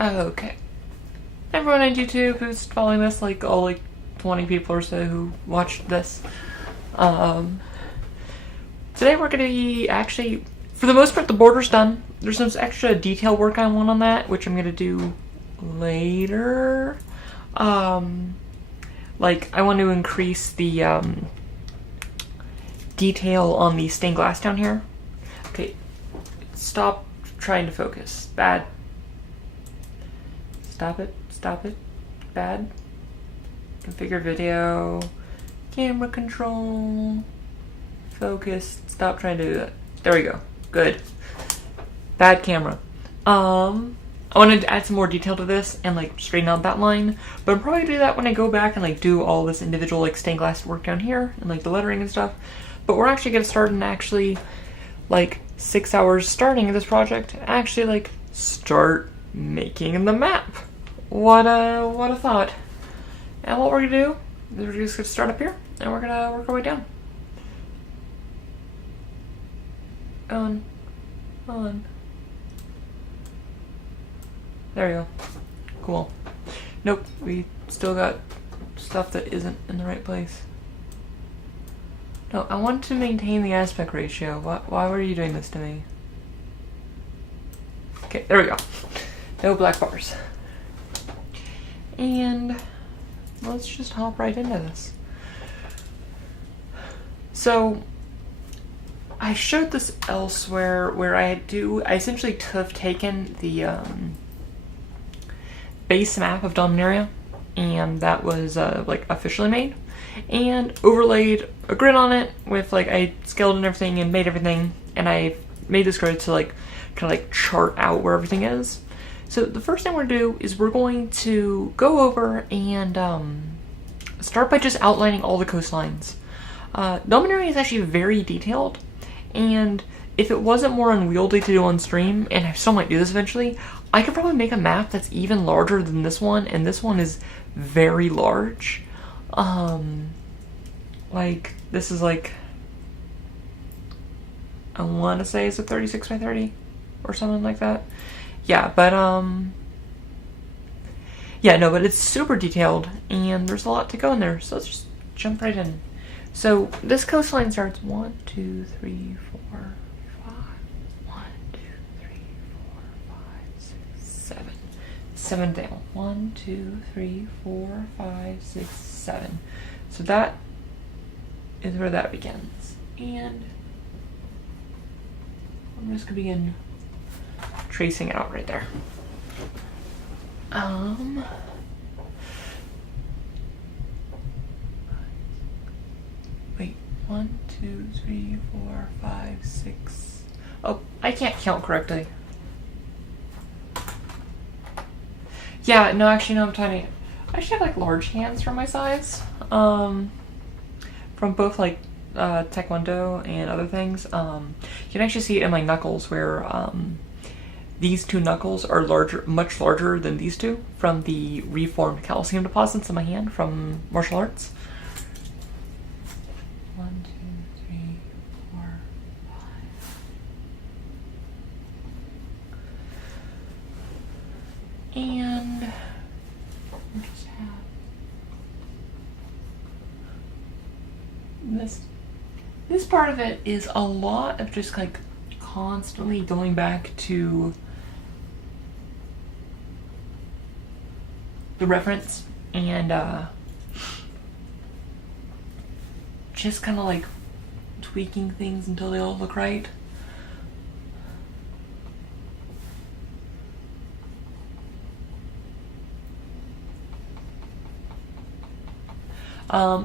Okay. Everyone on YouTube who's following this, like all 20 people or so who watched this. Today we're gonna be actually, for the most part, the border's done. There's some extra detail work I want on that, which I'm gonna do later. Like I want to increase the detail on the stained glass down here. Okay, stop trying to focus. Bad. Stop it. Stop it. Bad. Configure video. Camera control. Focus. Stop trying to do that. There we go. Good. Bad camera. I wanted to add some more detail to this and straighten out that line, but I'm probably gonna do that when I go back and do all this individual stained glass work down here and the lettering and stuff. But we're actually gonna start in actually 6 hours starting this project. Actually start making the map. What a thought. And what we're gonna do is we're just gonna start up here and we're gonna work our way down. On. There we go. Cool. Nope, we still got stuff that isn't in the right place. No, I want to maintain the aspect ratio. Why were you doing this to me? Okay, there we go. No black bars. And let's just hop right into this. So, I showed this elsewhere where I essentially have taken the base map of Dominaria, and that was officially made, and overlaid a grid on it with I scaled and everything and made everything, and I made this grid to kind of chart out where everything is. So the first thing we're gonna do is we're going to go over and start by just outlining all the coastlines. Dominaria is actually very detailed, and if it wasn't more unwieldy to do on stream, and I still might do this eventually, I could probably make a map that's even larger than this one, and this one is very large. This is I want to say it's a 36 by 30 or something like that. Yeah, but yeah, no, but it's super detailed, and there's a lot to go in there, so let's just jump right in. So this coastline starts 1, 2, 3, 4, 5. 1, 2, 3, 4, 5, 6, 7. 7 down. 1, 2, 3, 4, 5, 6, 7. So that is where that begins. And I'm just gonna begin tracing it out right there. Wait, 1, 2, 3, 4, 5, 6. Oh, I can't count correctly. Yeah, no, actually, no, I'm tiny. I should have large hands for my size. From both Taekwondo and other things. You can actually see it in my knuckles where these two knuckles are much larger than these two from the reformed calcium deposits in my hand from martial arts. 1, 2, 3, 4, 5. And we just have this part of it is a lot of just constantly going back to the reference and just kind of tweaking things until they all look right.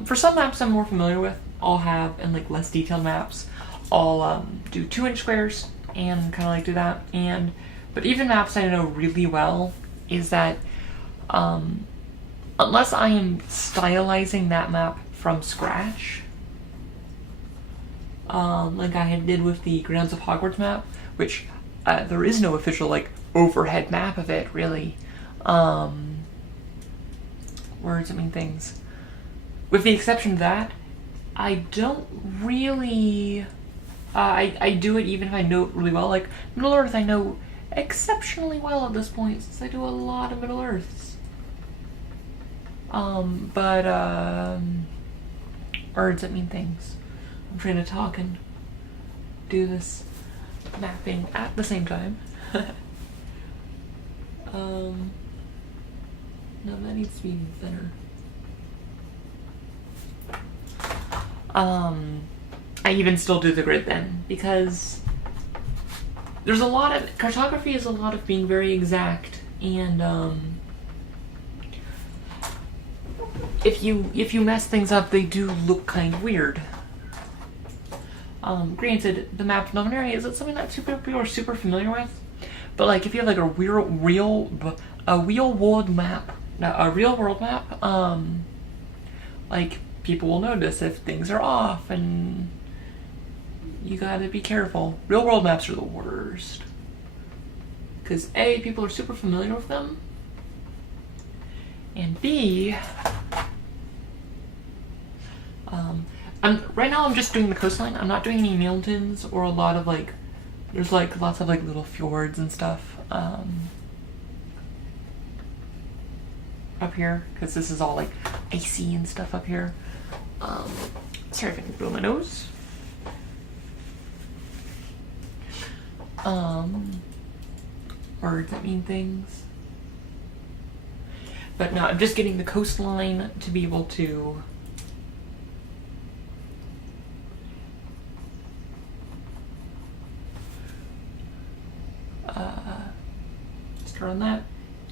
For some maps I'm more familiar with, I'll have, and less detailed maps, I'll do 2-inch squares and kind of do that. But even maps I know really well is that unless I am stylizing that map from scratch, like I did with the Grounds of Hogwarts map, which there is no official overhead map of it really. Words that mean things. With the exception of that, I don't really I do it even if I know it really well. Middle Earth I know exceptionally well at this point since I do a lot of Middle Earths. Words that mean things. I'm trying to talk and do this mapping at the same time. No, that needs to be thinner. I even still do the grid then, because there's a lot of, cartography is a lot of being very exact, and if you mess things up, they do look kind of weird. Granted, the map of Dominaria isn't something that people are super familiar with, but like if you have like a real world map, like people will notice if things are off, and you gotta be careful. Real world maps are the worst, because A, people are super familiar with them, and B, right now I'm just doing the coastline. I'm not doing any mountains or a lot of like, there's like lots of like little fjords and stuff up here, because this is all like icy and stuff up here. Sorry if I can blow my nose. Words that mean things. But no, I'm just getting the coastline to be able to start on that.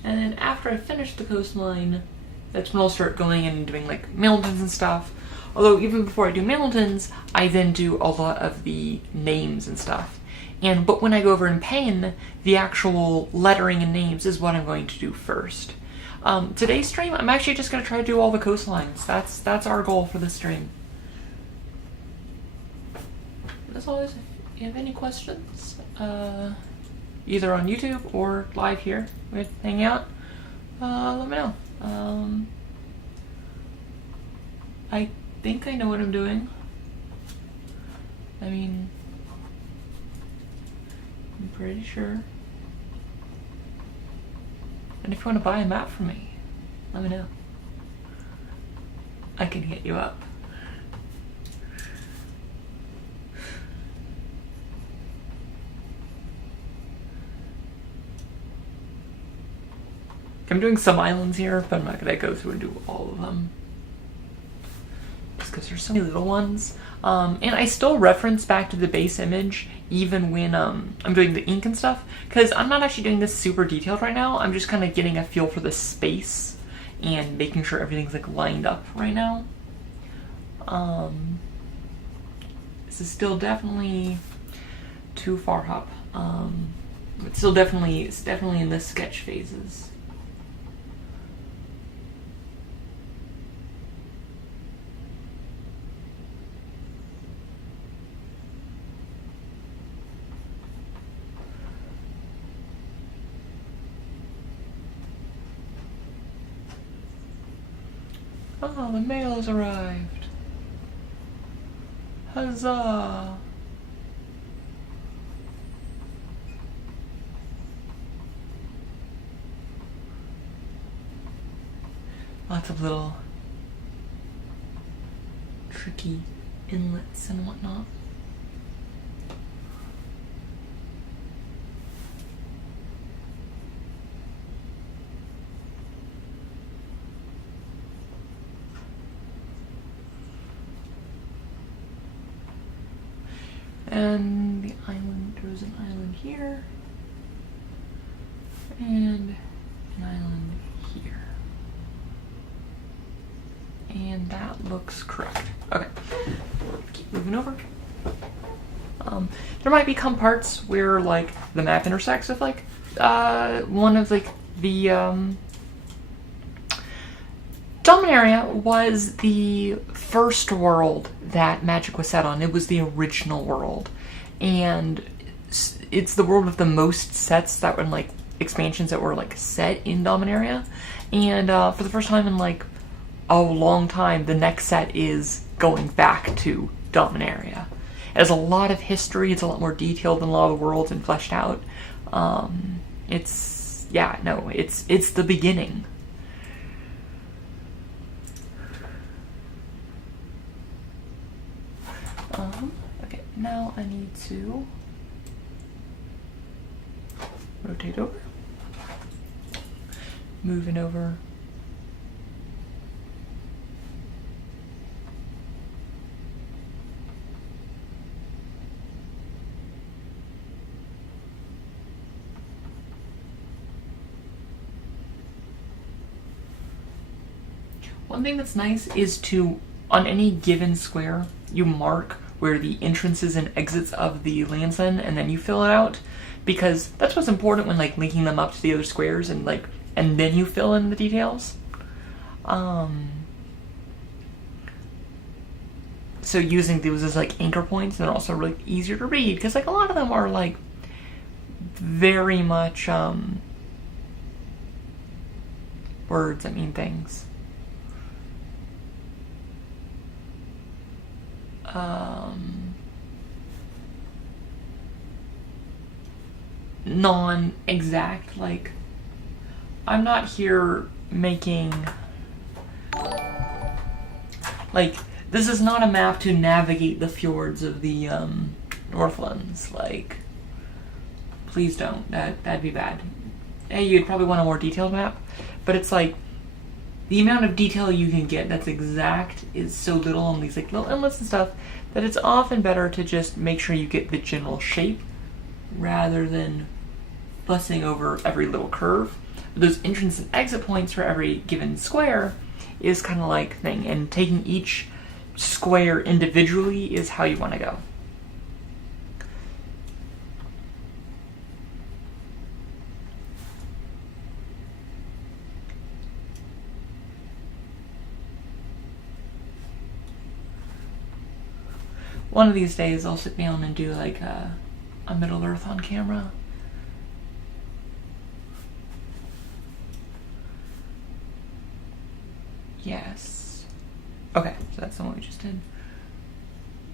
And then after I finish the coastline, that's when I'll start going in and doing like mountains and stuff. Although even before I do mountains, I then do a lot of the names and stuff. But when I go over in pen, the actual lettering and names is what I'm going to do first. Today's stream, I'm actually just going to try to do all the coastlines. That's our goal for this stream. As always, if you have any questions, either on YouTube or live here with Hangout, let me know. I think I know what I'm doing. I mean, I'm pretty sure. And if you want to buy a map from me, let me know. I can hit you up. I'm doing some islands here, but I'm not gonna go through and do all of them, just because there's so many little ones. And I still reference back to the base image even when I'm doing the ink and stuff, because I'm not actually doing this super detailed right now. I'm just kind of getting a feel for the space and making sure everything's like lined up right now. This is still definitely too far up. It's definitely in the sketch phases. Oh, the mail has arrived. Huzzah! Lots of little tricky inlets and whatnot. And the island, there's an island here, and an island here. And that looks correct. Okay, keep moving over. There might become parts where like the map intersects with like one of like the Dominaria was the first world that magic was set on. It was the original world, and it's the world with the most sets that were in, like, expansions that were like set in Dominaria. And for the first time in like a long time, the next set is going back to Dominaria. It has a lot of history. It's a lot more detailed than a lot of the worlds and fleshed out. It's the beginning. Okay, now I need to rotate over, moving over. One thing that's nice is to, on any given square, you mark where the entrances and exits of the lands in, and then you fill it out, because that's what's important when like linking them up to the other squares, and then you fill in the details. So using those as like anchor points, and they're also really easier to read, because like a lot of them are like very much words that mean things. Non-exact, like I'm not here making, like, this is not a map to navigate the fjords of the Northlands. Like, please don't. That'd be bad. Hey, you'd probably want a more detailed map, but it's like the amount of detail you can get that's exact is so little on these like little inlets and stuff that it's often better to just make sure you get the general shape rather than fussing over every little curve. Those entrance and exit points for every given square is kind of like thing, and taking each square individually is how you want to go. One of these days I'll sit down and do like a Middle Earth on camera. Yes. Okay, so that's the one we just did.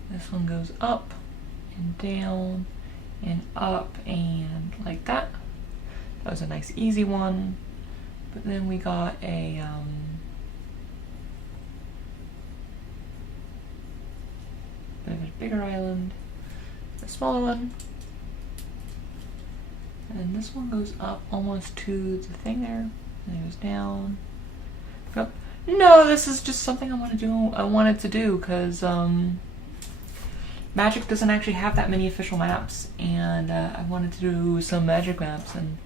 This one goes up and down and up and like that. That was a nice easy one. But then we got a bit of a bigger island, a smaller one, and this one goes up almost to the thing there, and it goes down. Yep. No, this is just something I want to do. I wanted to do because Magic doesn't actually have that many official maps, and I wanted to do some Magic maps, and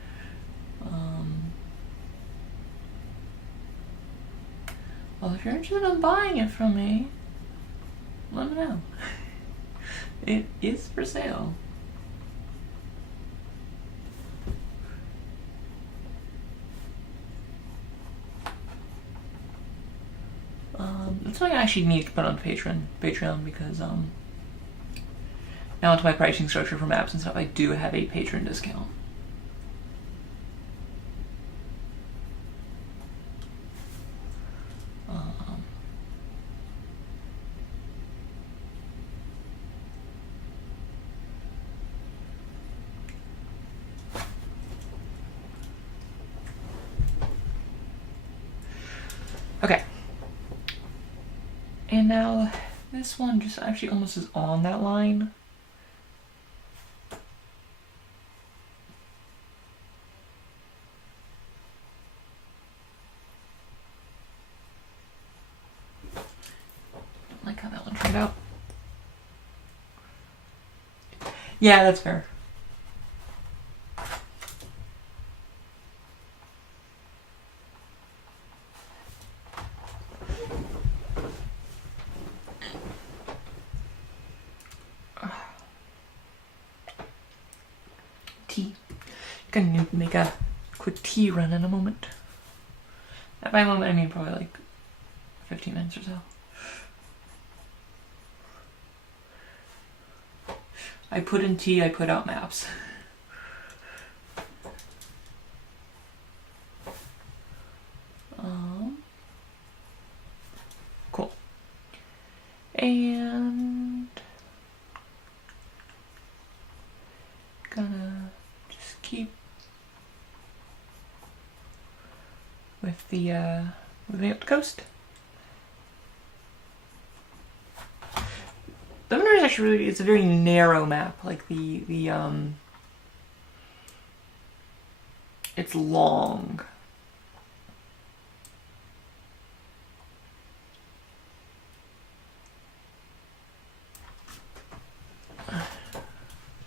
well, if you're interested in buying it from me, let me know. It is for sale. That's something I actually need to put on Patreon because now into my pricing structure for maps and stuff, I do have a patron discount. Okay. And now this one just actually almost is on that line. Don't like how that one turned out. Yeah, that's fair. Tea. Gonna need to make a quick tea run in a moment. And by a moment, I mean probably like 15 minutes or so. I put in tea, I put out maps. Cool. And gonna just keep with the moving up the coast. Dominaria is actually really, it's a very narrow map. Like it's long.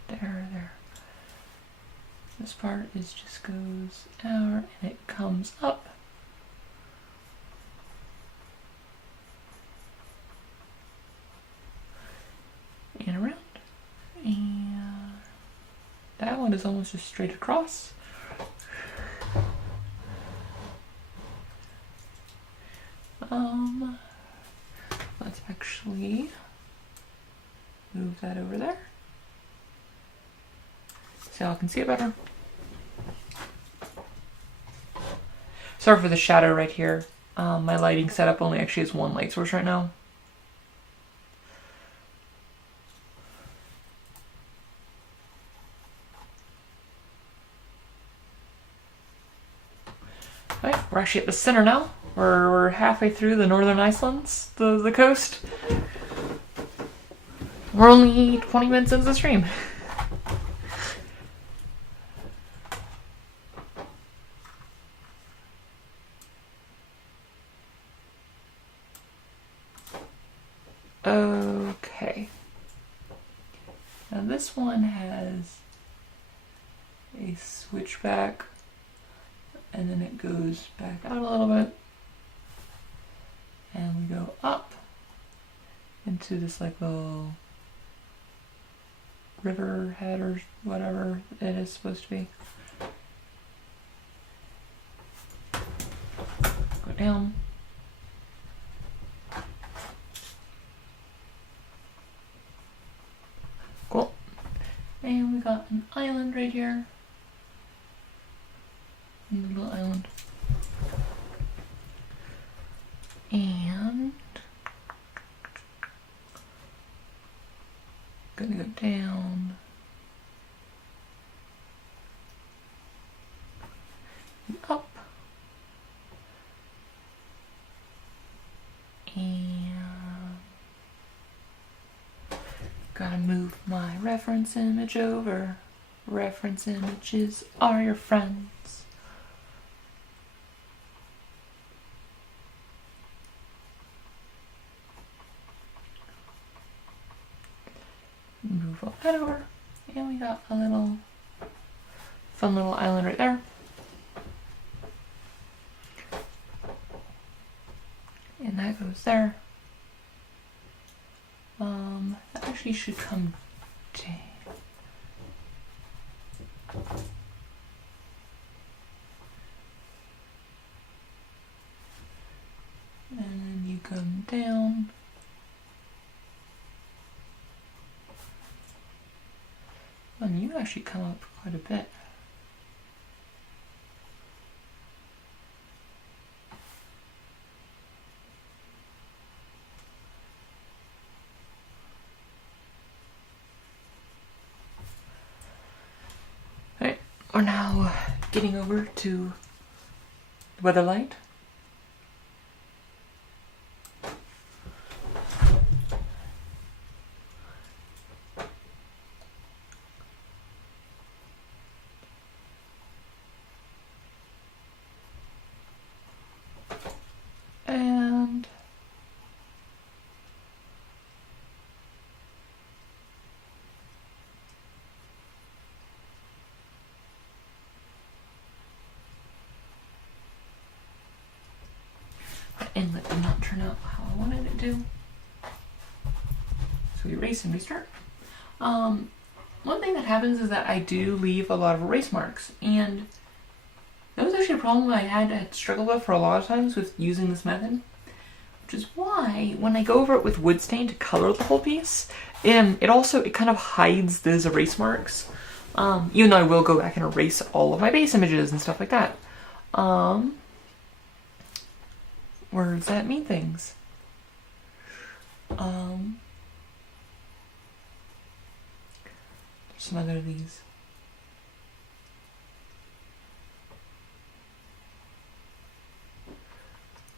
There. This part is just goes out and it comes up. And around. And that one is almost just straight across. Let's actually move that over there so y'all can see it better. Sorry for the shadow right here. My lighting setup only actually has one light source right now. Alright, we're actually at the center now. We're halfway through the northern Icelands, the coast. We're only 20 minutes into the stream. Okay. Now this one has a switchback, and then it goes back out a little bit, and we go up into this like little river head or whatever it is supposed to be. Go down. Cool. And we got an island right here. A little island. And gonna go down and up, and gotta move my reference image over. Reference images are your friends. Move all that over, and we got a little fun little island right there. And that goes there. That actually should come down. And then you come down. And you actually come up quite a bit. Alright, we're now getting over to the weather light. And the inlet did not turn out how I wanted it to. So we erase and restart. One thing that happens is that I do leave a lot of erase marks, and that was actually a problem I had struggled with for a lot of times with using this method, which is why when I go over it with wood stain to color the whole piece, it kind of hides those erase marks. Even though I will go back and erase all of my base images and stuff like that. Words that mean things. Some other of these.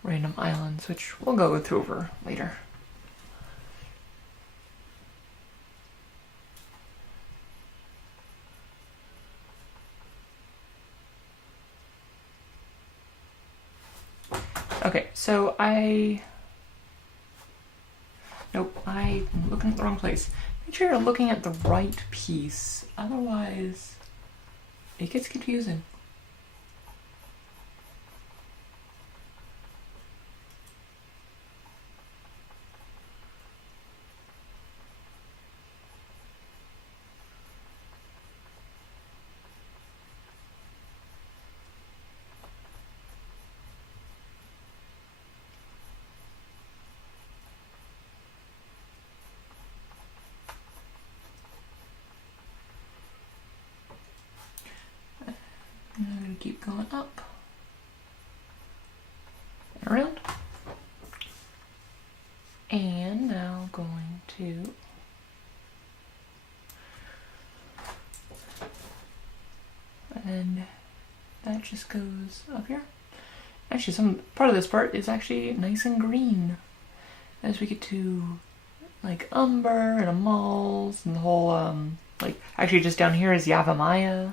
random islands, which we'll go through over later. Okay, so nope, I'm looking at the wrong place. Make sure you're looking at the right piece, otherwise it gets confusing. I'm going to keep going up and around. And now going to and that just goes up here. Actually, some part of this part is actually nice and green as we get to like Umber and Amals and the whole like actually just down here is Yavimaya.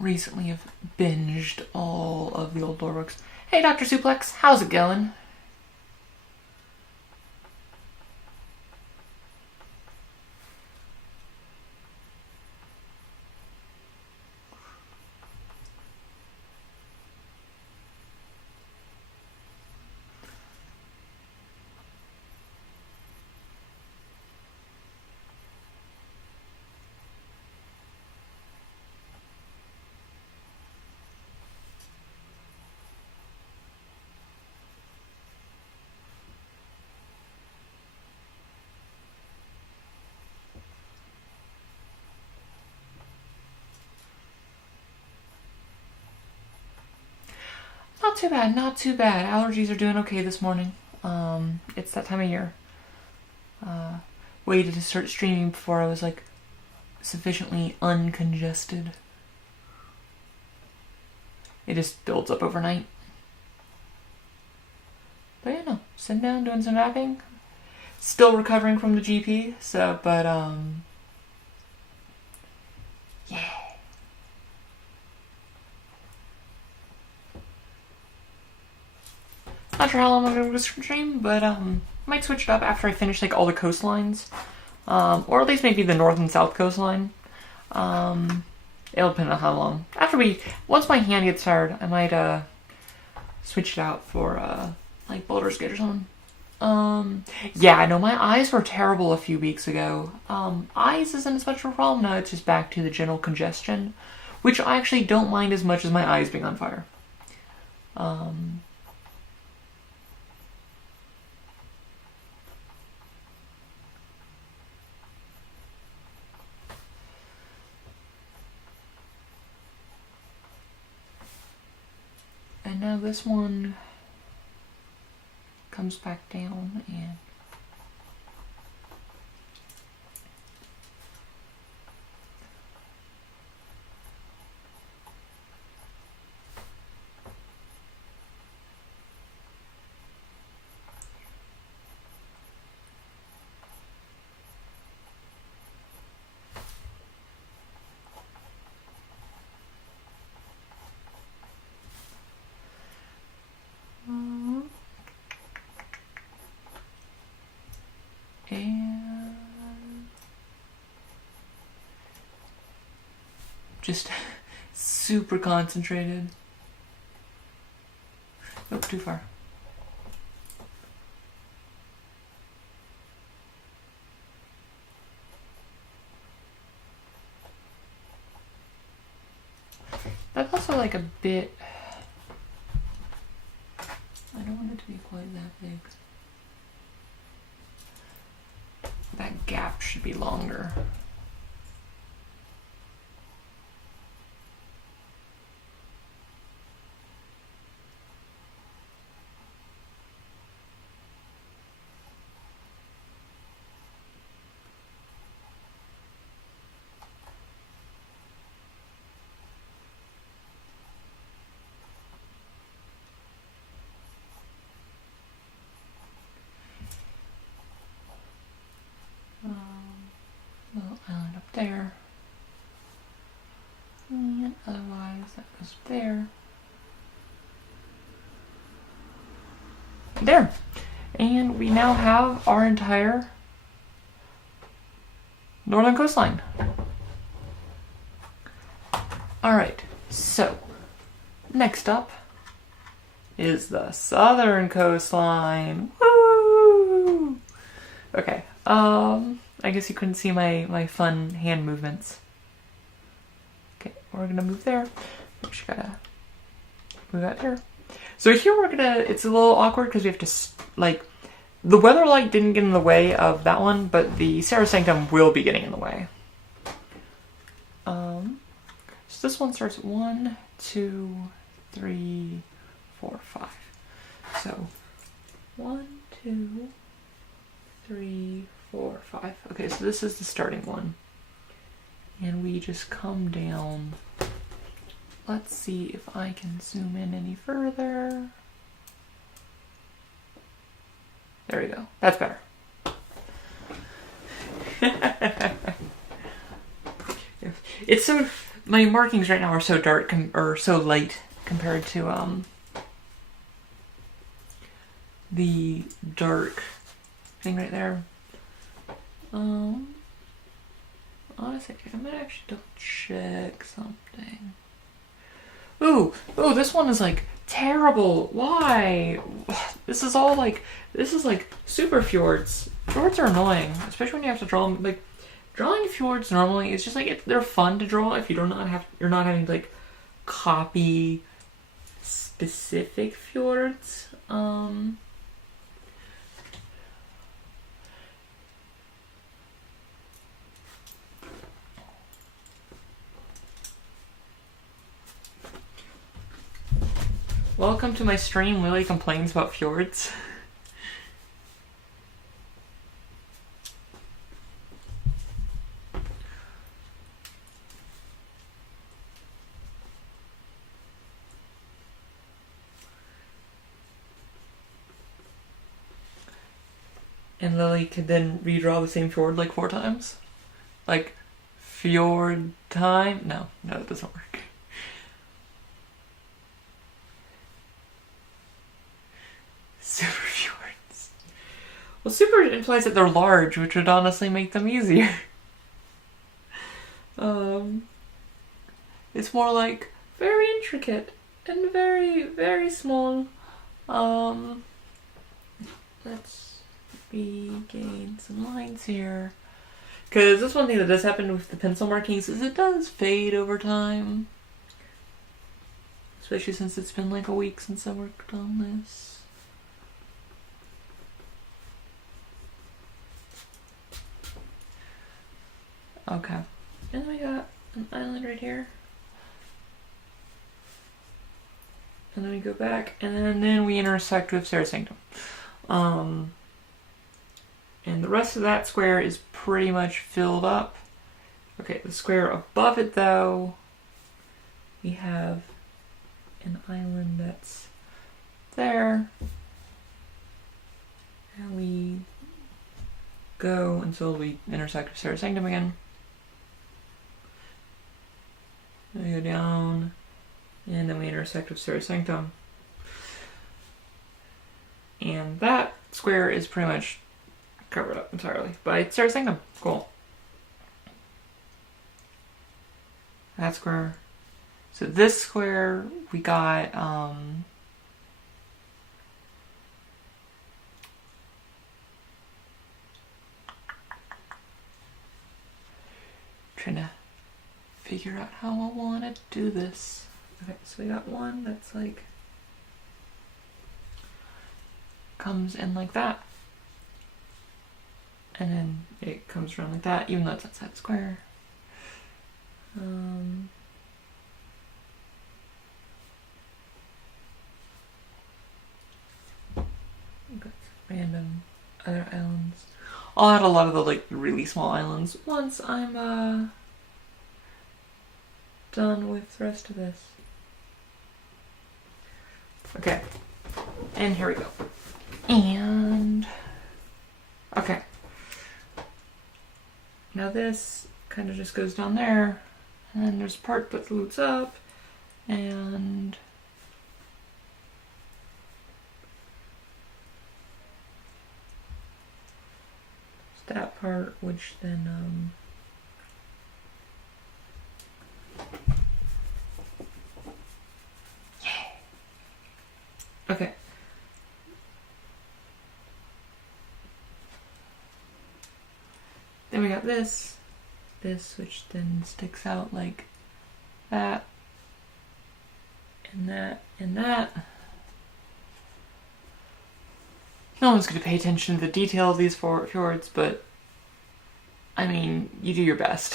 Recently have binged all of the old lore books. Hey Dr. Suplex, how's it going? Not too bad, not too bad. Allergies are doing okay this morning. It's that time of year. Waited to start streaming before I was like sufficiently uncongested. It just builds up overnight. But yeah, no, sitting down, doing some mapping. Still recovering from the GP, so, but, yeah. Not sure how long I'm going to stream, but, might switch it up after I finish, like, all the coastlines. Or at least maybe the north and south coastline. It'll depend on how long. Once my hand gets tired, I might, switch it out for, like, Baldur's Gate or something. Yeah, I know my eyes were terrible a few weeks ago. Eyes isn't as much of a problem now, it's just back to the general congestion, which I actually don't mind as much as my eyes being on fire. And now this one comes back down and just super concentrated. Nope, too far. That's also like a bit... I don't want it to be quite that big. That gap should be longer. There. And we now have our entire northern coastline. Alright, so next up is the southern coastline. Woo! Okay, I guess you couldn't see my fun hand movements. Okay, we're gonna move there. We just gotta move out here. So here it's a little awkward because we have to, like, the weather light didn't get in the way of that one, but the Sarah Sanctum will be getting in the way. So this one starts at 1, 2, 3, 4, 5. So 1, 2, 3, 4, 5. Okay, so this is the starting one. And we just come down. Let's see if I can zoom in any further. There we go. That's better. It's so, my markings right now are so dark or so light compared to the dark thing right there. Honestly, I'm gonna actually double check something. Ooh, this one is like terrible. Why? This is like super fjords. Fjords are annoying, especially when you have to draw them. Like, drawing fjords normally is just like, they're fun to draw if you're not having to like copy specific fjords. Welcome to my stream. Lily complains about fjords. And Lily could then redraw the same fjord like 4 times. Like, fjord time? No, it doesn't work. Super fjords. Well, super implies that they're large, which would honestly make them easier. It's more like very intricate and very, very small. Let's regain some lines here. Because that's one thing that does happen with the pencil markings is it does fade over time. Especially since it's been like a week since I worked on this. Okay, and then we got an island right here. And then we go back, and then we intersect with Sarah Sanctum. And the rest of that square is pretty much filled up. Okay, the square above it though, we have an island that's there. And we go until we intersect with Sarah Sanctum again. Then we go down, and then we intersect with Sarah Sanctum. And that square is pretty much covered up entirely by Sarah Sanctum. Cool. That square. So this square, we got, trying to figure out how I want to do this. Okay, so we got one that's like comes in like that, and then it comes around like that, even though it's outside the square. Got random other islands. I'll add a lot of the like really small islands once I'm done with the rest of this. Okay, and here we go. And okay, now this kind of just goes down there, and then there's part that loops up, and which then okay. Then we got this, which then sticks out like that, and that, and that. No one's going to pay attention to the detail of these fjords, but I mean, you do your best.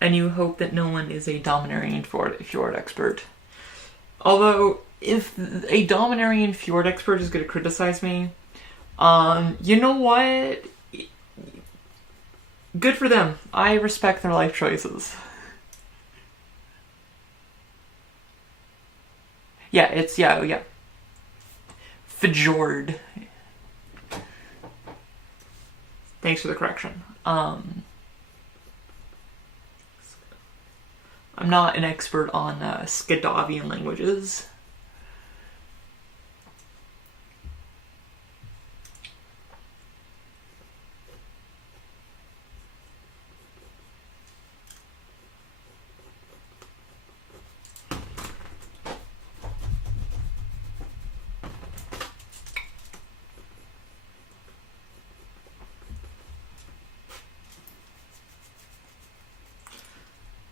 And you hope that no one is a Dominarian fjord expert. Although, if a Dominarian fjord expert is going to criticize me, you know what? Good for them. I respect their life choices. Yeah, it's, yeah. Fjord. Thanks for the correction. I'm not an expert on Scandavian languages.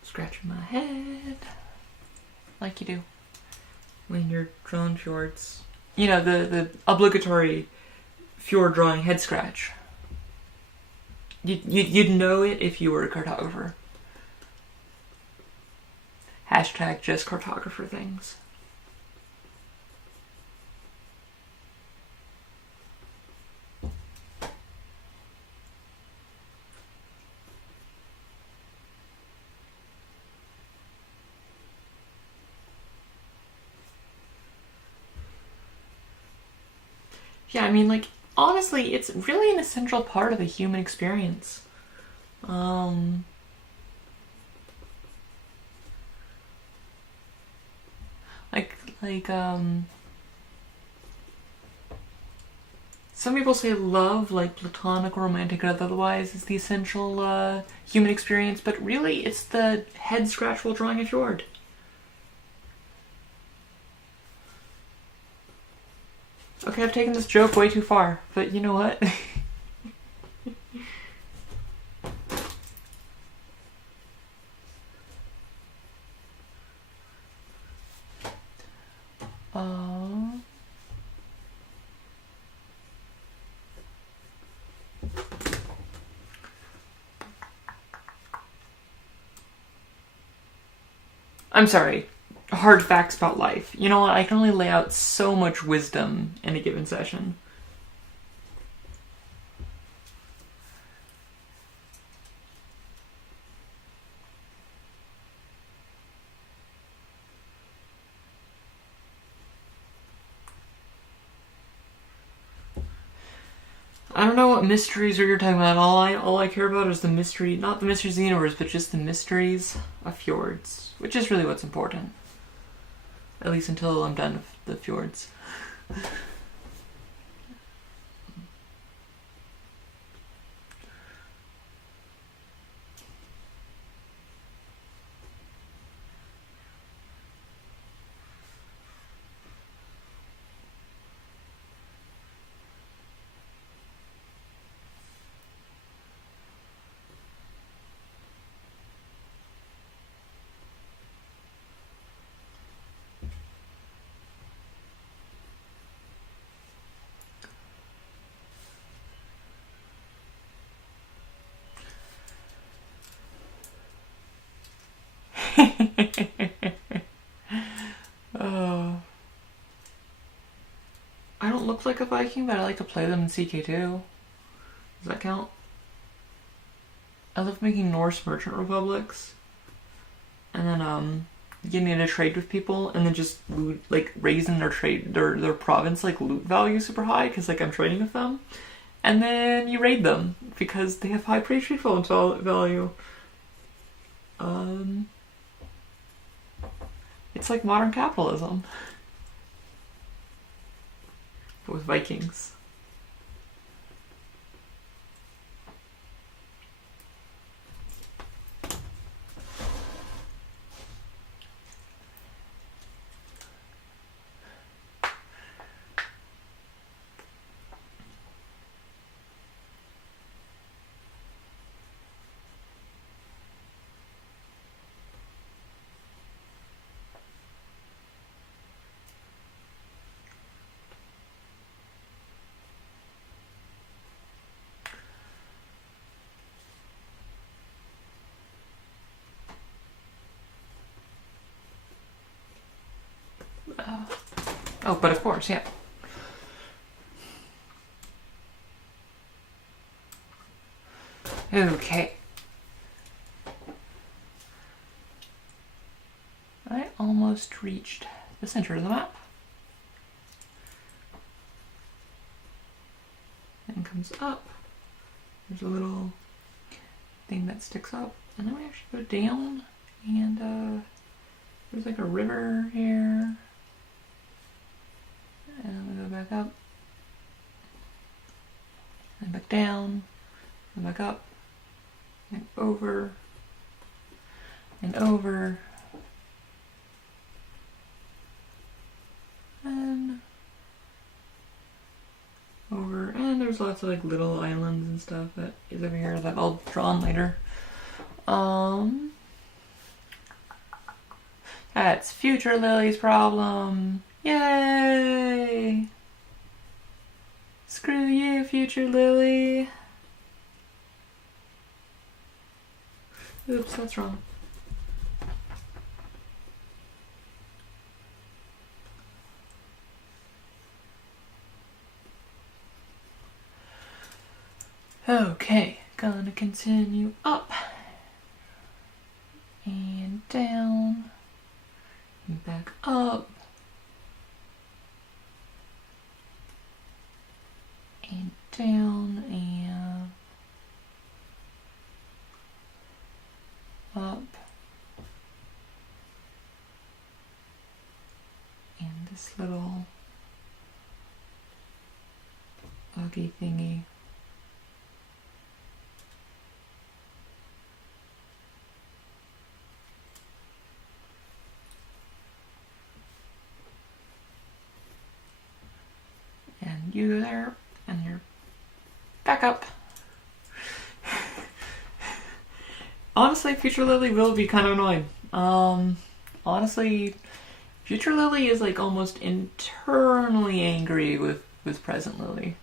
Scratching my head like you do when you're drawing fjords. You know, the obligatory fjord drawing head scratch. You'd know it if you were a cartographer. Hashtag just cartographer things. Yeah, I mean, like, honestly, it's really an essential part of the human experience. Some people say love, like platonic or romantic or otherwise, is the essential human experience, but really it's the head scratch while drawing a fjord. Okay, I've taken this joke way too far, but you know what? I'm sorry. Hard facts about life. You know what? I can only lay out so much wisdom in a given session. I don't know what mysteries you're talking about. All I care about is the mystery, not the mysteries of the universe, but just the mysteries of fjords, which is really what's important. At least until I'm done with the fjords. Oh. I don't look like a Viking, but I like to play them in CK2. Does that count? I love making Norse merchant republics. And then, getting into trade with people, and then just loot, like, raising their province, like, loot value super high, because, like, I'm trading with them. And then you raid them, because they have high trade value. It's like modern capitalism. But with Vikings. Oh, but of course, yeah. Okay. I almost reached the center of the map. And comes up. There's a little thing that sticks up. And then we actually go down and there's like a river here. And we go back up. And back down. And back up. And over. And over. And over. And there's lots of like little islands and stuff that is over here that I'll draw on later. That's Future Lily's problem. Yay! Screw you, Future Lily. Oops, that's wrong. Okay, gonna continue up and down and back up and down and up and this little buggy thingy. And you go there, and you're back up. Honestly, Future Lily will be kind of annoying. Honestly, Future Lily is like almost internally angry with Present Lily.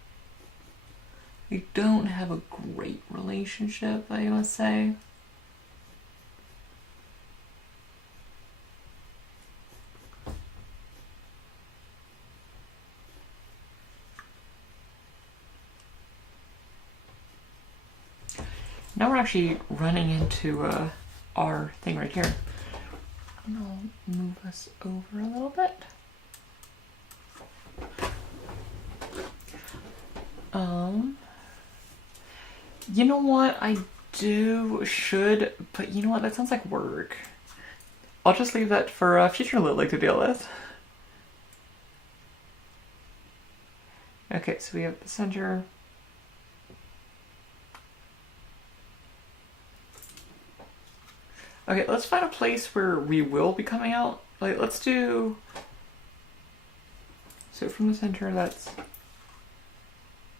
They don't have a great relationship, I must say. Now we're actually running into our thing right here. And I'll move us over a little bit. You know what? I should, but you know what? That sounds like work. I'll just leave that for Future Lily to deal with. Okay, so we have the center. Okay, let's find a place where we will be coming out. Like, let's do... So from the center, that's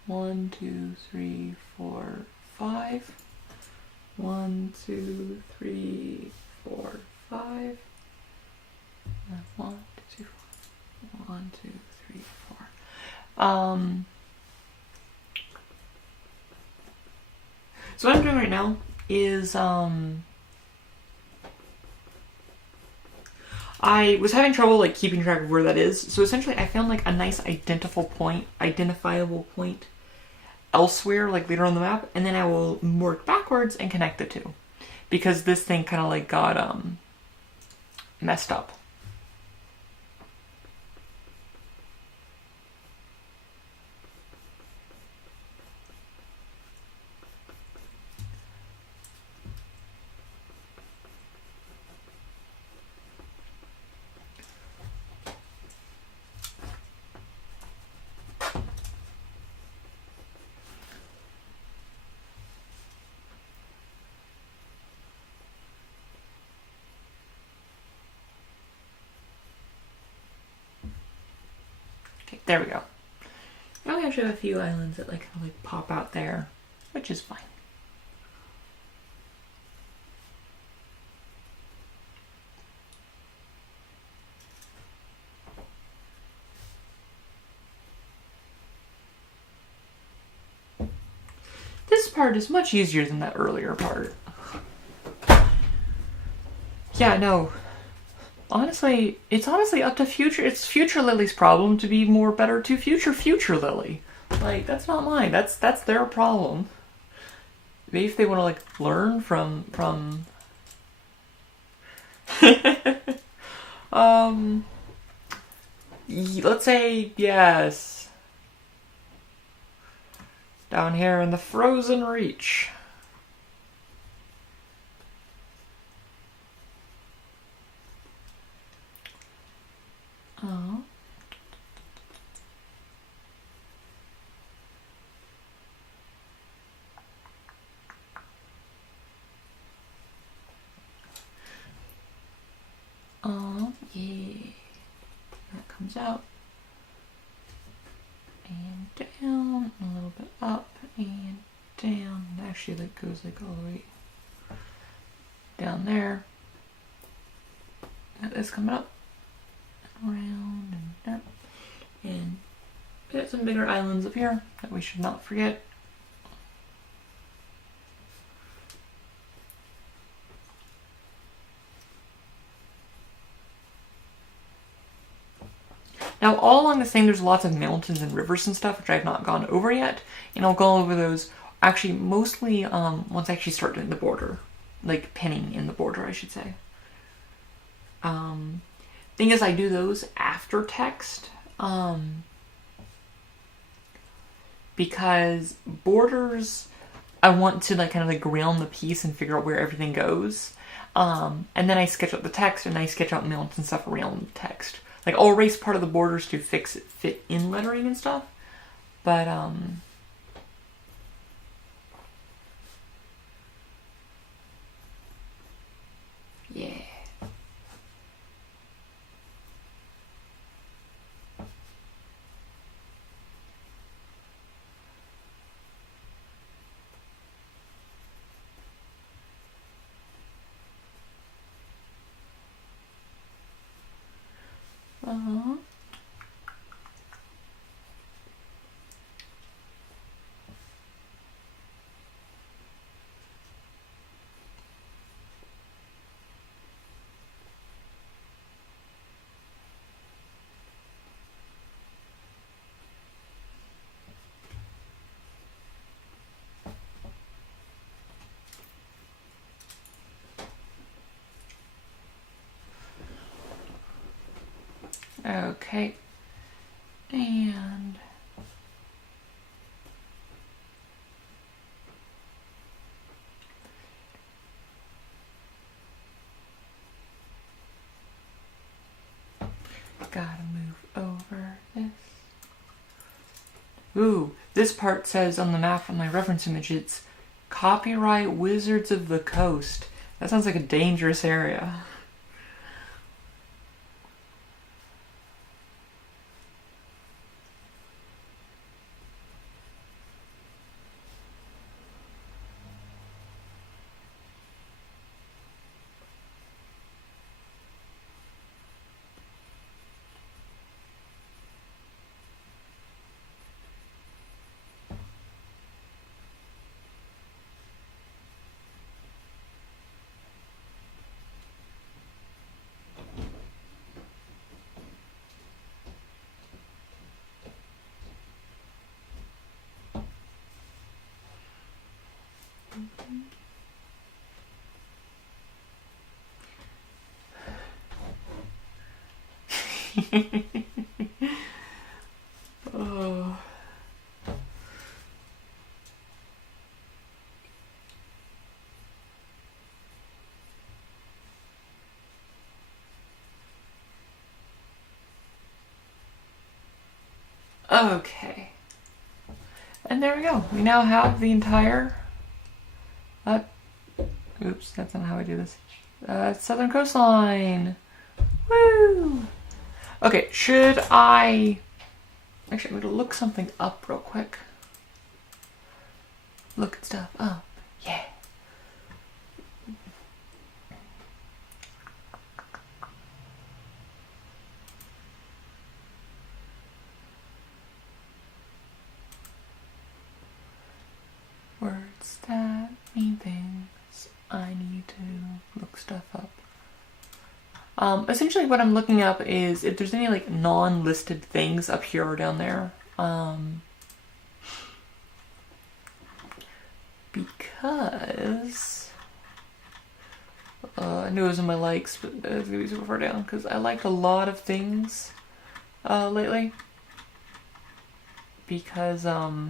1, 2, 3, 4, 5. 1, 2, 3, 4, 5. 1, 2, 1, 2, 3, 4. So what I'm doing right now is I was having trouble like keeping track of where that is. So essentially I found like a nice identifiable point elsewhere, like later on the map, and then I will work backwards and connect the two. Because this thing kind of like got messed up. There we go. Now we actually have a few islands that like kind of like pop out there, which is fine. This part is much easier than that earlier part. Yeah, no. honestly, it's honestly up to it's future Lily's problem to be more better to future Lily. Like, that's not mine. That's their problem. Maybe if they want to like learn from let's say yes. Down here in the frozen reach. Oh. Oh, yeah. That comes out. And down, a little bit up, and down. Actually, that goes like all the way down there. Got this coming up, around, and down. And got some bigger islands up here that we should not forget. Now, all along this thing, there's lots of mountains and rivers and stuff, which I've not gone over yet. And I'll go over those, actually, mostly once I actually start doing the border. Like, pinning in the border, I should say. Thing is, I do those after text. Because borders, I want to, like, kind of, like, ground the piece and figure out where everything goes. And then I sketch out the text, and I sketch out mountain stuff around the text. Like, I'll erase part of the borders to fix it, fit in lettering and stuff. But, yeah. Uh-huh. Okay. And gotta move over this. Ooh, this part says on the map on my reference image, it's copyright Wizards of the Coast. That sounds like a dangerous area. Oh. Okay. And there we go. We now have the entire oops, that's not how I do this. Southern coastline. Woo! Okay, should I... Actually, I'm going to look something up real quick. Look at stuff up. Yeah. Words that mean things. I need to look stuff up. Essentially what I'm looking up is if there's any like non-listed things up here or down there. Because I knew it was in my likes, but it's gonna be super far down because I liked a lot of things lately. Because of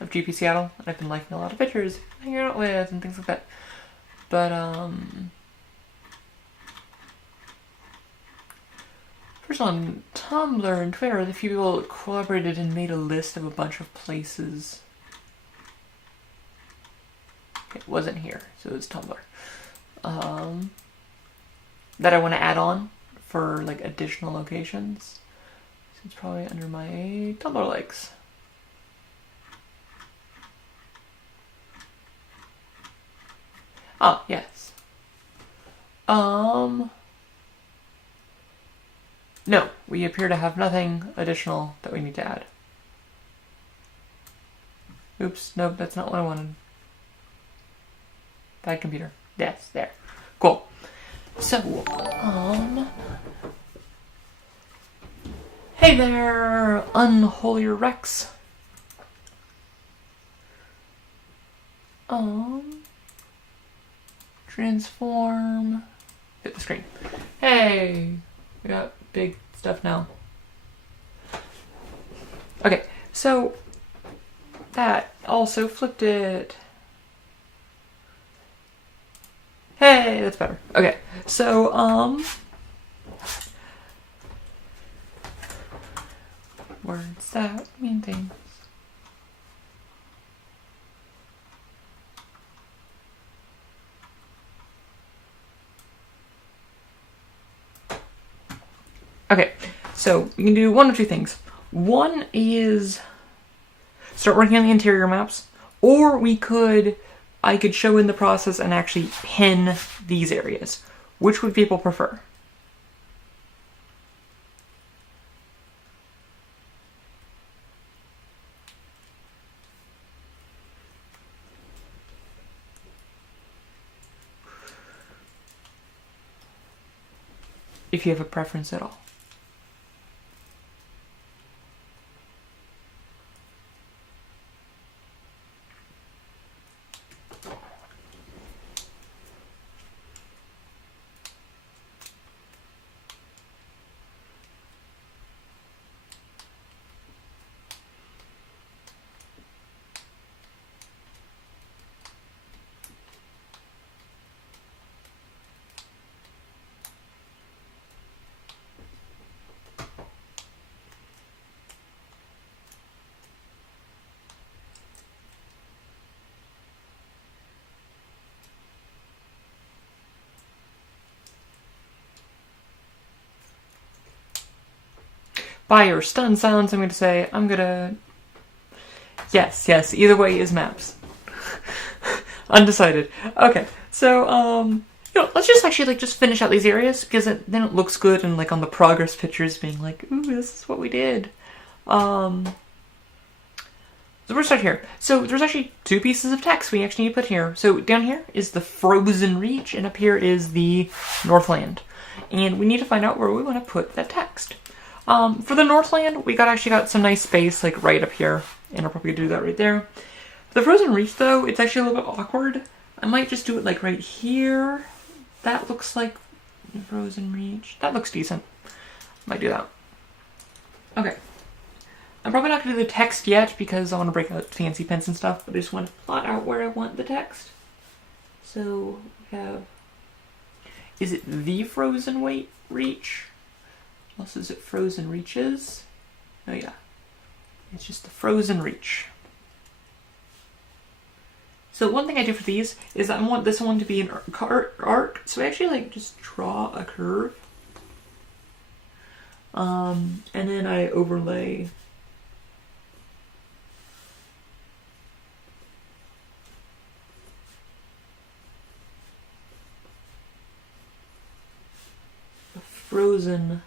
GP Seattle, and I've been liking a lot of pictures, hanging out with, and things like that. But first on Tumblr and Twitter, a few people collaborated and made a list of a bunch of places. It wasn't here, so it was Tumblr. That I want to add on for like additional locations. So it's probably under my Tumblr likes. Ah, yes. No, we appear to have nothing additional that we need to add. Oops, nope, that's not what I wanted. Bad computer. Yes, there. Cool. So, hey there, Unholy Rex. Transform. Hit the screen. Hey! We got big stuff now. Okay, so that also flipped it. Hey, that's better. Okay, so, words that mean things. Okay, so we can do one of two things. One is start working on the interior maps, or I could show in the process and actually pin these areas. Which would people prefer? If you have a preference at all. By your stunned silence, I'm going to say, Yes, either way is maps. Undecided. Okay, so, let's just actually, just finish out these areas, because then it looks good, and, on the progress pictures being like, ooh, this is what we did. So we'll start here. So there's actually two pieces of text we actually need to put here. So down here is the Frozen Reach, and up here is the Northland. And we need to find out where we want to put that text. For the Northland, we actually got some nice space, right up here, and I'll probably do that right there. For the Frozen Reach, though, it's actually a little bit awkward. I might just do it, right here. That looks like the Frozen Reach. That looks decent. Might do that. Okay. I'm probably not going to do the text yet, because I want to break out fancy pens and stuff, but I just want to plot out where I want the text. So, we have... Is it the Frozen Reach? What else is it? Frozen Reaches? Oh yeah. It's just the Frozen Reach. So one thing I do for these is I want this one to be an arc. So I actually just draw a curve. And then I overlay the Frozen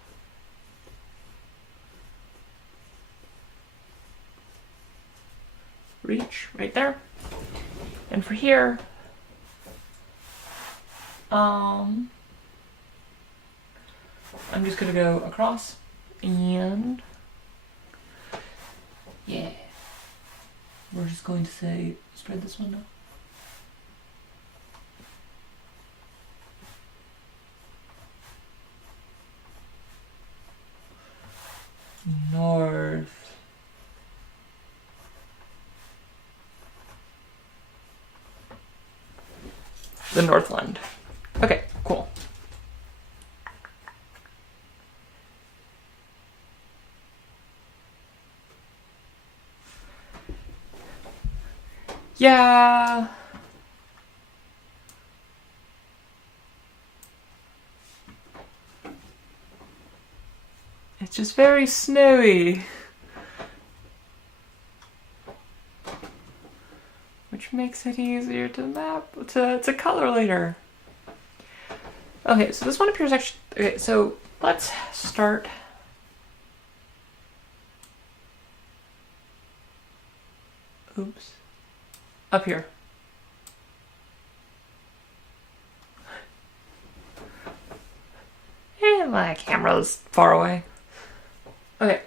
Reach right there. And for here, I'm just gonna go across and yeah. We're just going to say, spread this one now. North. The Northland. Okay, cool. Yeah. It's just very snowy. Which makes it easier to map, to color later. Okay, so this one appears actually, okay, so let's start. Oops. Up here. And my camera's far away. Okay.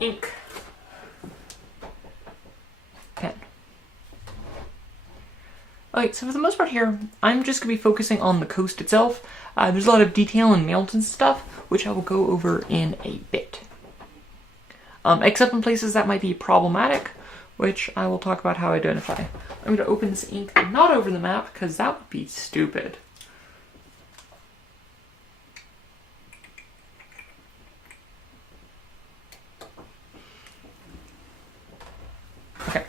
Ink. Pen. Okay, so for the most part here, I'm just going to be focusing on the coast itself. There's a lot of detail and mountain stuff, which I will go over in a bit. Except in places that might be problematic, which I will talk about how I identify. I'm going to open this ink not over the map, because that would be stupid. Okay.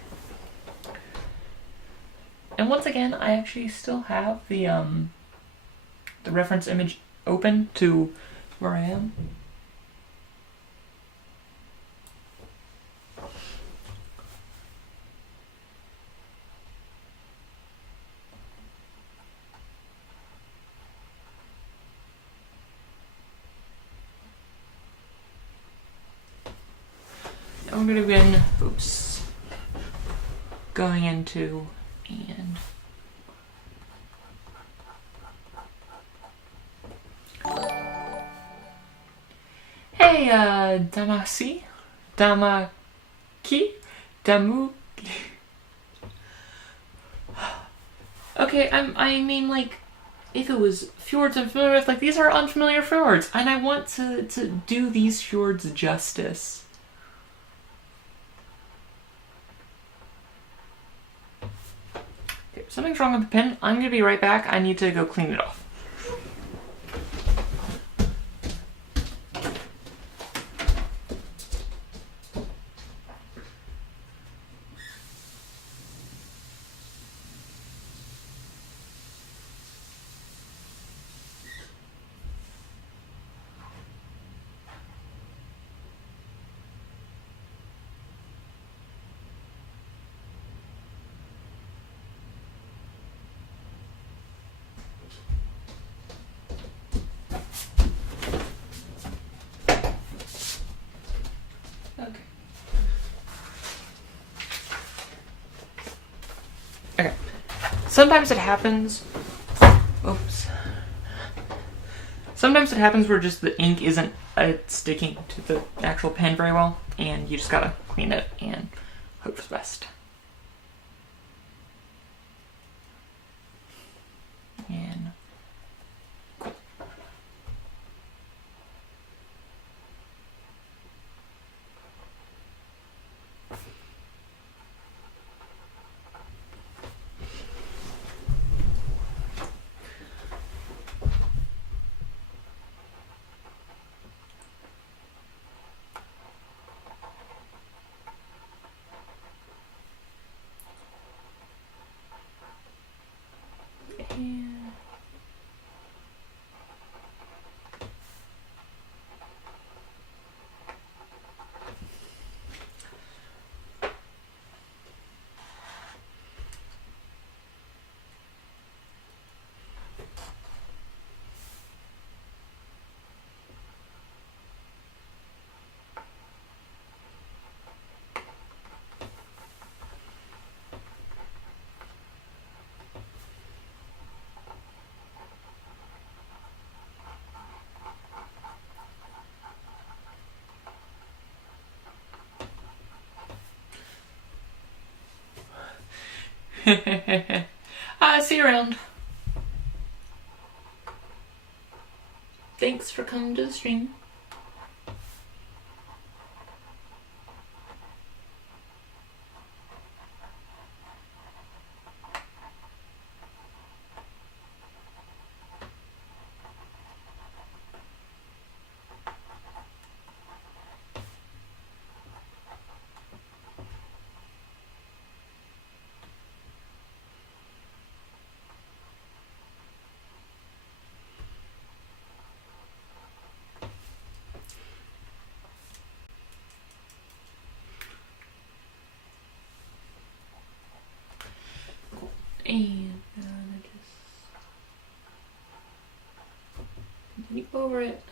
And once again, I actually still have the reference image open to where I am. I'm going to begin, oops, going into and hey, Damaki, Damuki. Okay, I mean, like, if it was fjords I'm familiar with, like, these are unfamiliar fjords, and I want to do these fjords justice. Okay, something's wrong with the pen. I'm gonna be right back. I need to go clean it off. Okay. Sometimes it happens. Oops. Sometimes it happens where just the ink isn't sticking to the actual pen very well, and you just gotta clean it and hope for the best. And cool. And See you around. Thanks for coming to the stream. And I just continue over it.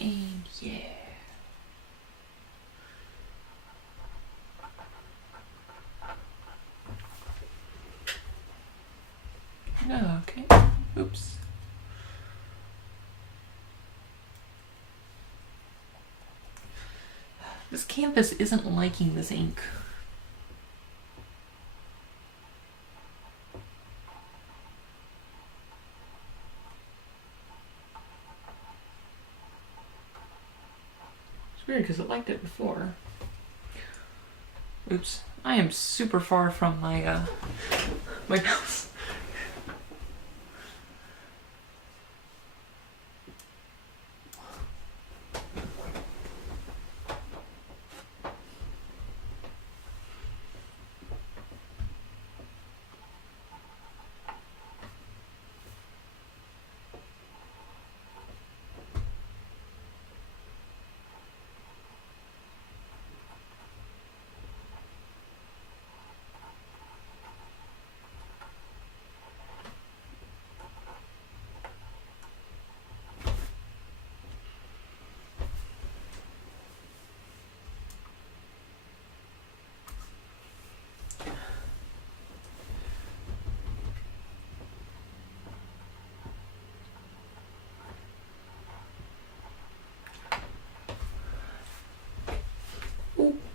And yeah. No, okay. Oops. This canvas isn't liking this ink. Weird because it liked it before. Oops. I am super far from my my mouse.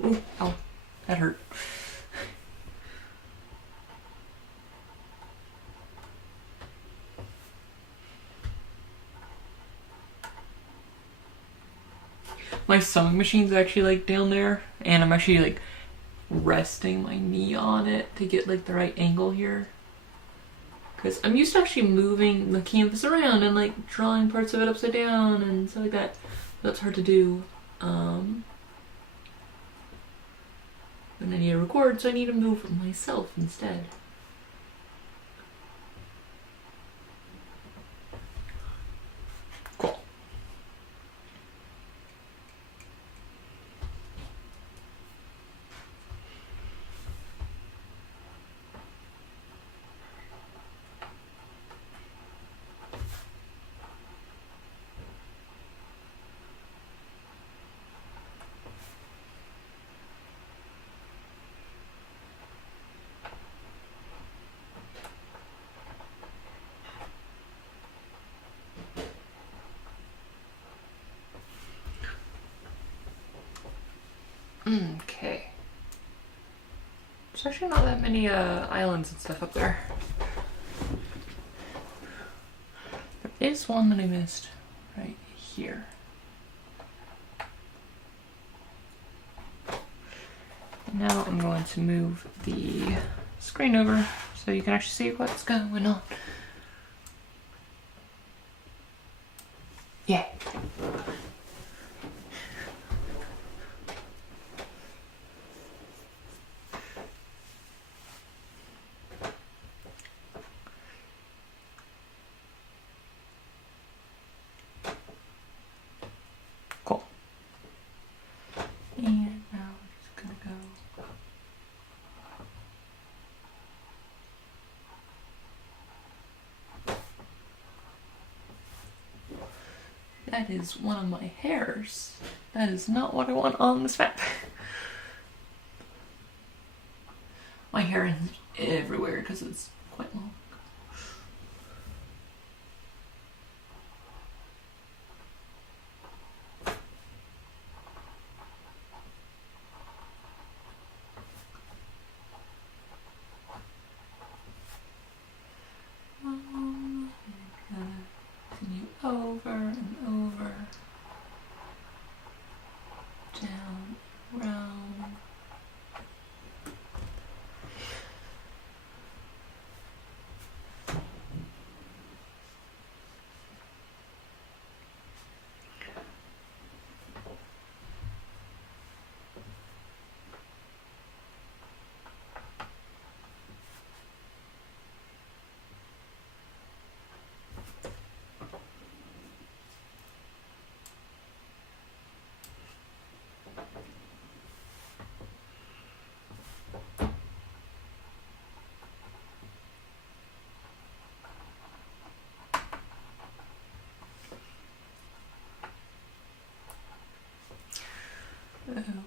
Ooh, ow, that hurt. My sewing machine's actually like down there, and I'm actually like resting my knee on it to get like the right angle here. Because I'm used to actually moving the canvas around and like drawing parts of it upside down and stuff like that. That's hard to do. And I need to record, so I need to move myself instead. Cool. Okay. There's actually not that many islands and stuff up there. There is one that I missed right here. Now I'm going to move the screen over so you can actually see what's going on. Yeah. Cool. And now we're just gonna go. That is one of my hairs. That is not what I want on this map. My hair is everywhere because it's quite long. Continue over and over, down, around.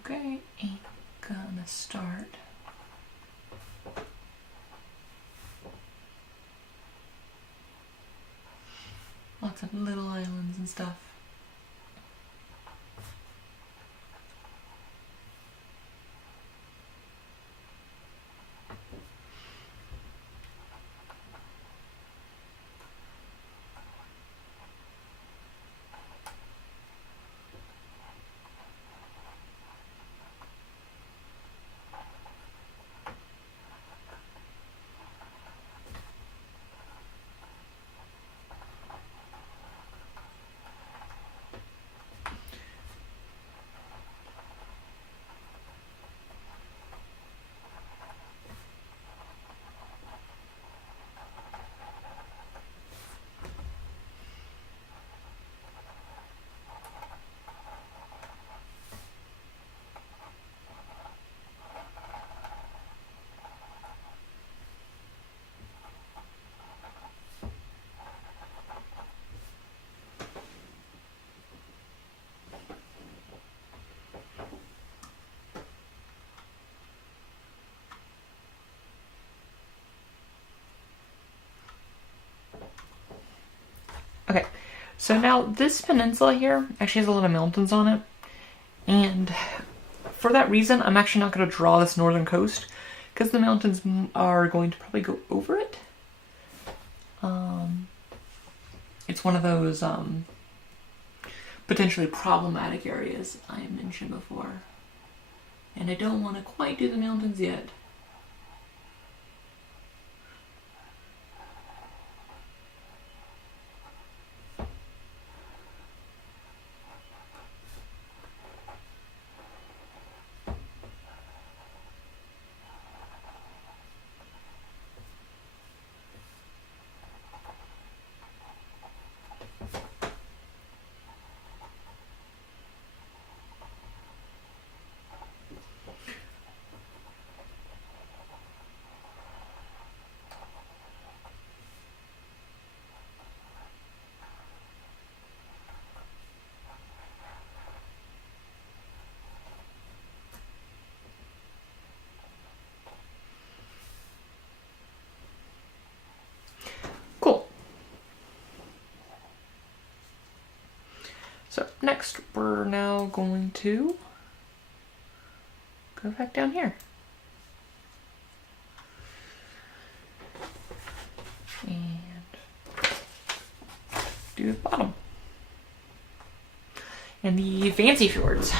Okay, and gonna start lots of little islands and stuff. Okay, so now this peninsula here actually has a lot of mountains on it, and for that reason, I'm actually not going to draw this northern coast, because the mountains are going to probably go over it. It's one of those potentially problematic areas I mentioned before, and I don't want to quite do the mountains yet. Cool. So next we're now going to go back down here. And do the bottom. And the fancy fjords.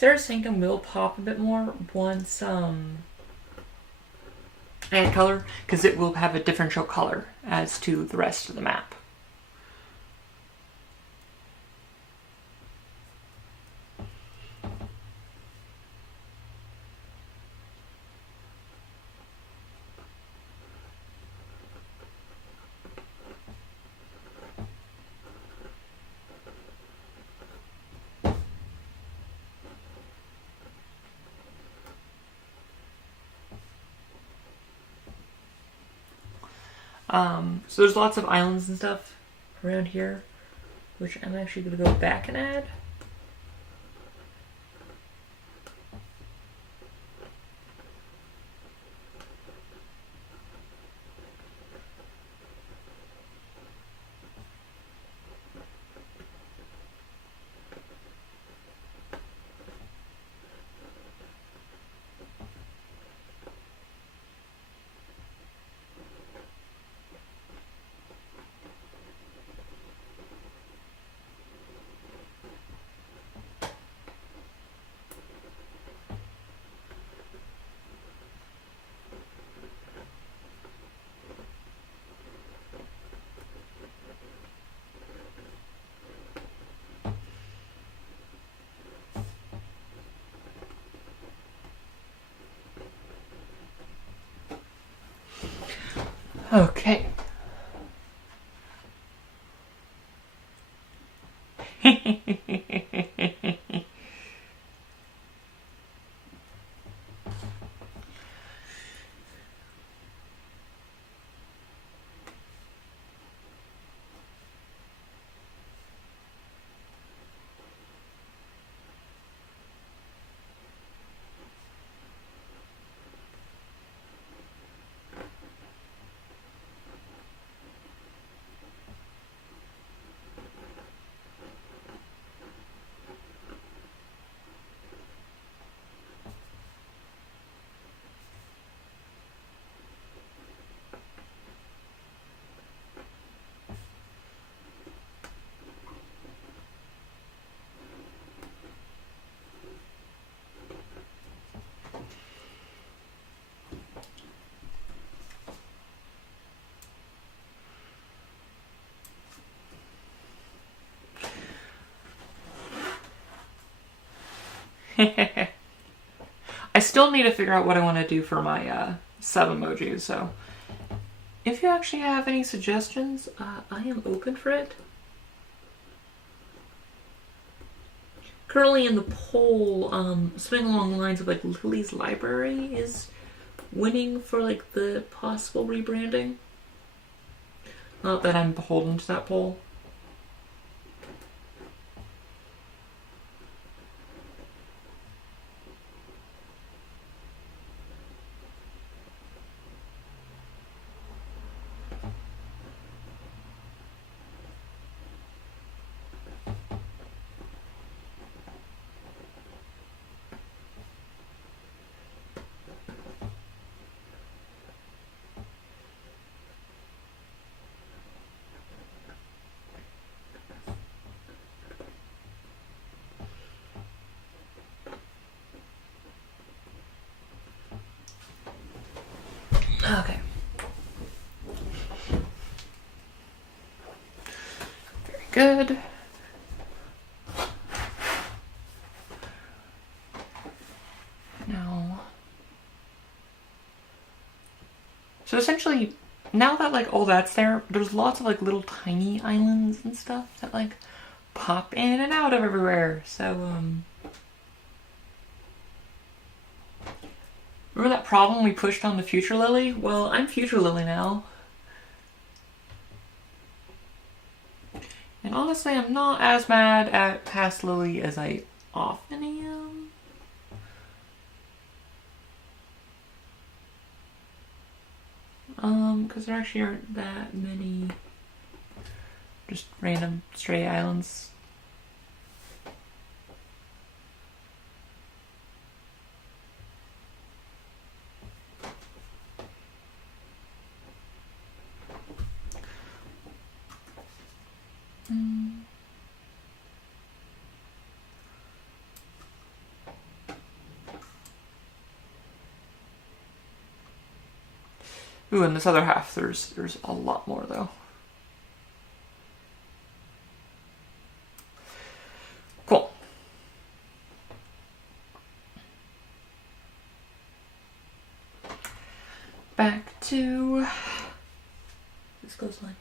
Sarah's Sanctum will pop a bit more once I add color, because it will have a differential color as to the rest of the map. So there's lots of islands and stuff around here, which I'm actually going to go back and add. Okay. I still need to figure out what I want to do for my sub emojis, so if you actually have any suggestions, I am open for it. Currently in the poll, something along the lines of like Lily's Library is winning for like the possible rebranding. Not that I'm beholden to that poll. Okay. Very good. Now, so essentially, now that like all that's there, there's lots of like little tiny islands and stuff that like pop in and out of everywhere. So remember that problem we pushed on the Future Lily? Well, I'm Future Lily now. And honestly, I'm not as mad at Past Lily as I often am. Because there actually aren't that many just random stray islands. Ooh, and this other half, there's a lot more though. Cool. Back to this coastline.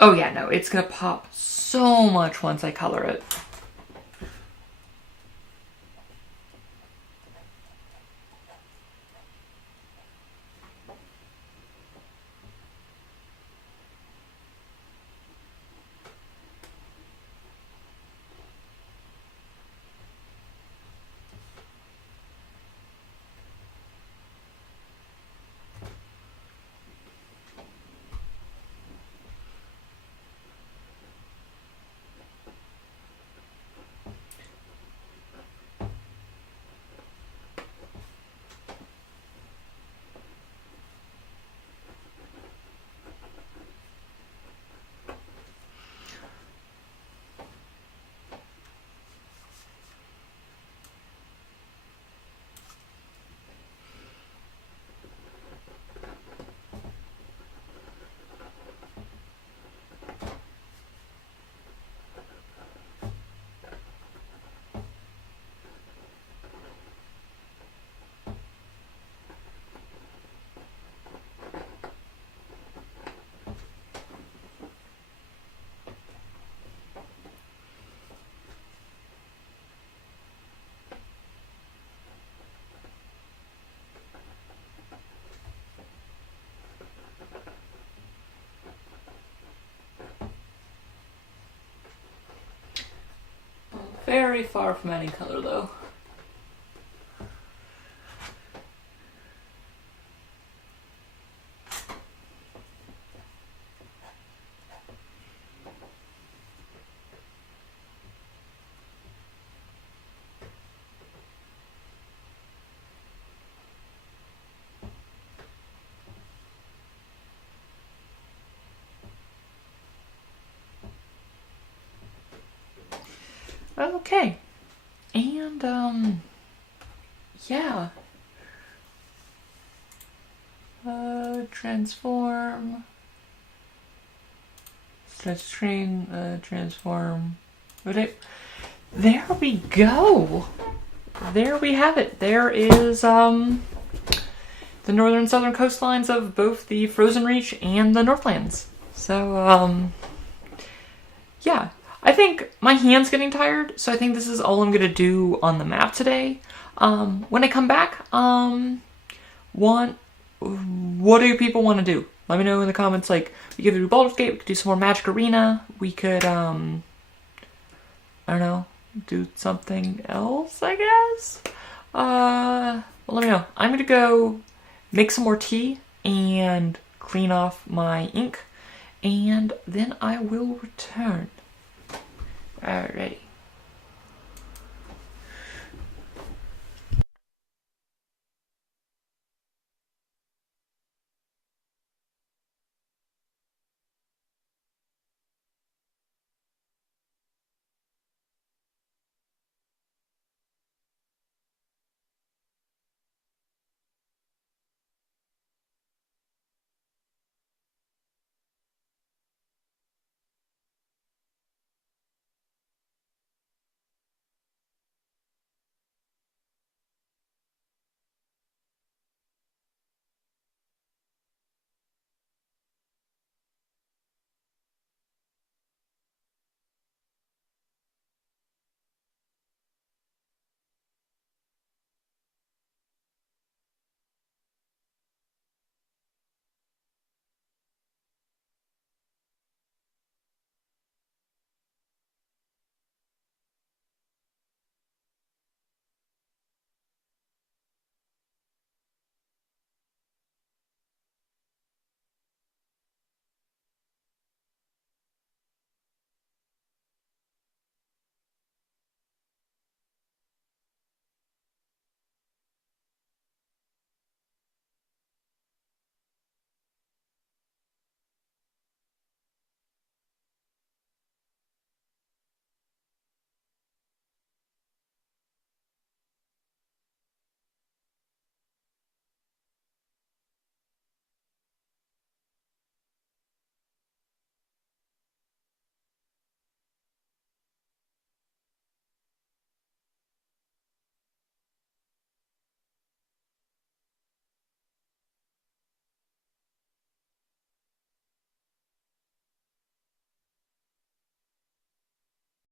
Oh yeah, no, it's gonna pop so much once I color it. Very far from any color though. Okay, and yeah, transform, stretch train, transform, there we go, there we have it. There is the northern and southern coastlines of both the Frozen Reach and the Northlands. So yeah, I think my hand's getting tired, so I think this is all I'm gonna do on the map today. When I come back, what do people want to do? Let me know in the comments. Like, we could do Baldur's Gate, we could do some more Magic Arena, we could, I don't know, do something else, I guess? Well, let me know. I'm gonna go make some more tea and clean off my ink, and then I will return. Alrighty.